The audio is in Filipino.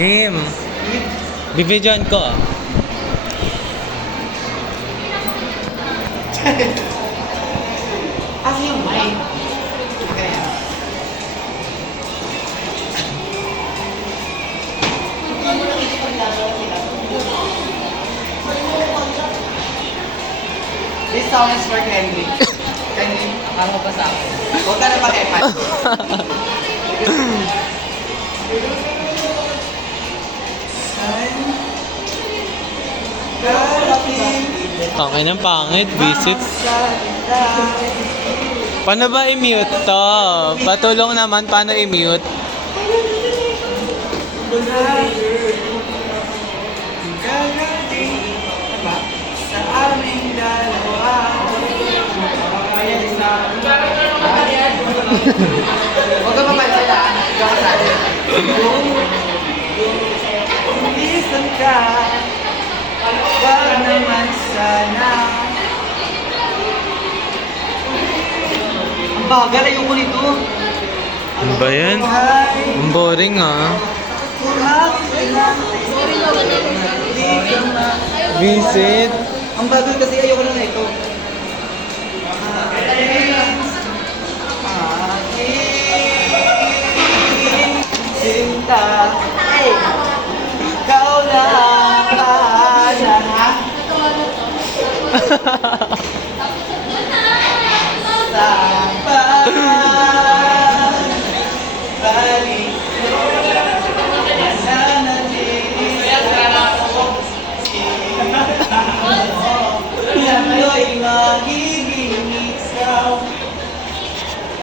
Game. Bibidyoan ko. Ang yung mic. Okay. This song is for Candy. Candy, akala mo pa sa akin. Huwag ka na mag-epat. Okay ng pangit, visit. Paano ba i-mute to? Patulong naman paano i-mute. Sa aming dalawa. Huwag ka mamansin ha. Ikaw ka sa akin. Listen ka. Wag naman sana. Ang bagal, ayoko nito. Ano ba yan? Ang boring ah. Visit. Ang bagal kasi ayoko na ito. Sinta, ikaw na ang